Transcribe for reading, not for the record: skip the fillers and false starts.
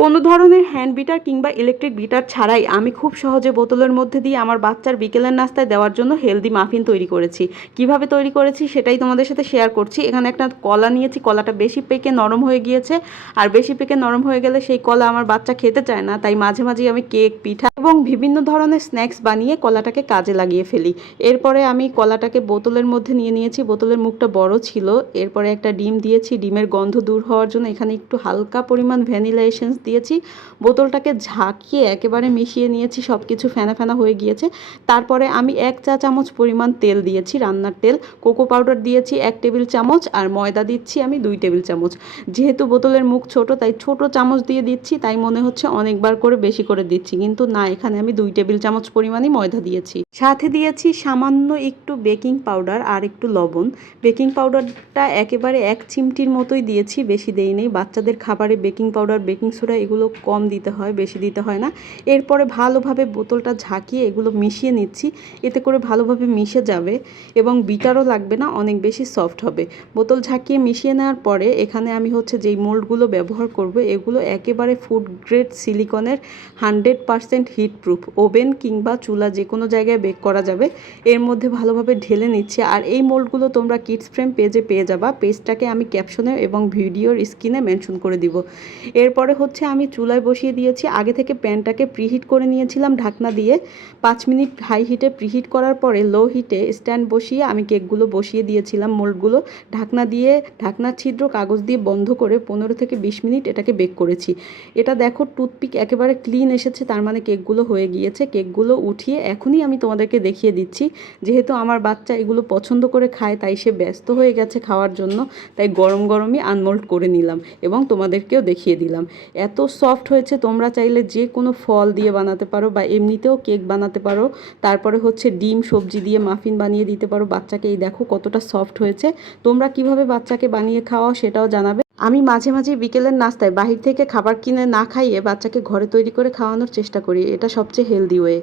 কোনো ধরনের hand bitter কিংবা ইলেকট্রিক বিটার ছাড়াই আমি খুব সহজে বোতলের মধ্যে দিয়ে আমার বাচ্চার বিকেলের নাস্তায় দেওয়ার জন্য হেলদি মাফিন তৈরি করেছি। কিভাবে তৈরি করেছি সেটাই তোমাদের সাথে শেয়ার করছি। এখানে একটা কলা নিয়েছি, কলাটা বেশি পেকে নরম হয়ে গিয়েছে, আর বেশি পেকে নরম হয়ে গেলে সেই কলা আমার বাচ্চা খেতে চায় না, তাই মাঝে মাঝেই আমি কেক, পিঠা এবং বিভিন্ন ধরনের স্ন্যাক্স বানিয়ে কলাটাকে কাজে লাগিয়ে ফেলি। এরপরে আমি কলাটাকে বোতলের মধ্যে নিয়ে নিয়েছি, বোতলের মুখটা বড় ছিল। এরপরে একটা ডিম দিয়েছি, ডিমের গন্ধ দূর হওয়ার জন্য এখানে একটু হালকা পরিমাণ ভ্যানিলা এসেন্স দিয়েছি। বোতলটাকে ঝাঁকিয়ে একেবারে মিশিয়ে নিয়েছি, সব কিছু ফেনা ফেনা হয়ে গিয়েছে। তারপরে আমি 1 চা চামচ পরিমাণ তেল দিয়েছি, রান্নার তেল। কোকো পাউডার দিয়েছি 1 টেবিল চামচ, আর ময়দা দিচ্ছি আমি 2 টেবিল চামচ। যেহেতু বোতলের মুখ ছোট তাই ছোট চামচ দিয়ে দিচ্ছি, তাই মনে হচ্ছে অনেকবার করে বেশি করে দিচ্ছি, কিন্তু না, এখানে আমি 2 টেবিল চামচ পরিমাণই ময়দা দিয়েছি। সাথে দিয়েছি সামান্য একটু বেকিং পাউডার আর একটু লবণ। বেকিং পাউডারটা একেবারে 1 চিমটির মতোই দিয়েছি, বেশি দেইনি। বাচ্চাদের খাবারে বেকিং পাউডার, বেকিং সোডা এগুলো কম দিতে হয়, বেশি দিতে হয় না। এরপরে ভালোভাবে বোতলটা ঝাঁকিয়ে এগুলো মিশিয়ে নিচ্ছি, এতে করে ভালোভাবে মিশে যাবে এবং বিটারও লাগবে না, অনেক বেশি সফট হবে। বোতল ঝাঁকিয়ে মিশিয়ে নেওয়ার পরে এখানে আমি যেই মোল্ডগুলো ব্যবহার করব এগুলো একেবারে ফুড গ্রেড সিলিকনের, 100% হিট প্রুফ। ওভেন কিংবা চুলা যে কোনো জায়গায় বেক করা যাবে। এর মধ্যে ভালোভাবে ঢেলে নিচ্ছি। আর এই মোল্ডগুলো তোমরা কিডস ফ্রেম পেজে পেয়ে যাবা, পেজটাকে আমি ক্যাপশনে এবং ভিডিওর স্ক্রিনে মেনশন করে দিব। এরপরে আমি চুলায় বসিয়ে দিয়েছি। আগে থেকে প্যানটাকে প্রিহিট করে নিয়েছিলাম ঢাকনা দিয়ে। 5 মিনিট হাই হিটে প্রিহিট করার পরে লো হিটে স্ট্যান্ড বসিয়ে আমি কেকগুলো বসিয়ে দিয়েছিলাম, মোল্ডগুলো। ঢাকনা দিয়ে, ঢাকনার ছিদ্র কাগজ দিয়ে বন্ধ করে 15 থেকে 20 মিনিট এটাকে বেক করেছি। এটা দেখো টুথপিক একেবারে ক্লিন এসেছে, তার মানে কেকগুলো হয়ে গিয়েছে। কেকগুলো উঠিয়ে এখনই আমি তোমাদেরকে দেখিয়ে দিচ্ছি। যেহেতু আমার বাচ্চা এগুলো পছন্দ করে খায়, তাই সে ব্যস্ত হয়ে গেছে খাওয়ার জন্য, তাই গরম গরমই আনমোল্ড করে নিলাম এবং তোমাদেরকেও দেখিয়ে দিলাম। এত সফট হয়েছে, তোমরা চাইলে যে কোনো ফল দিয়ে বানাতে পারো বা এমনিতেও কেক বানাতে পারো। তারপরে ডিম, সবজি দিয়ে মাফিন বানিয়ে দিতে পারো বাচ্চাকে। এই দেখো কতটা সফট হয়েছে। তোমরা কিভাবে বাচ্চাকে বানিয়ে খাওয়াও সেটাও জানাবে। আমি মাঝে মাঝে বিকেলের নাস্তায় বাহির থেকে খাবার কিনে না খাইয়ে বাচ্চাকে ঘরে তৈরি করে খাওয়ানোর চেষ্টা করি, এটা সবচেয়ে হেলদি ওয়ে।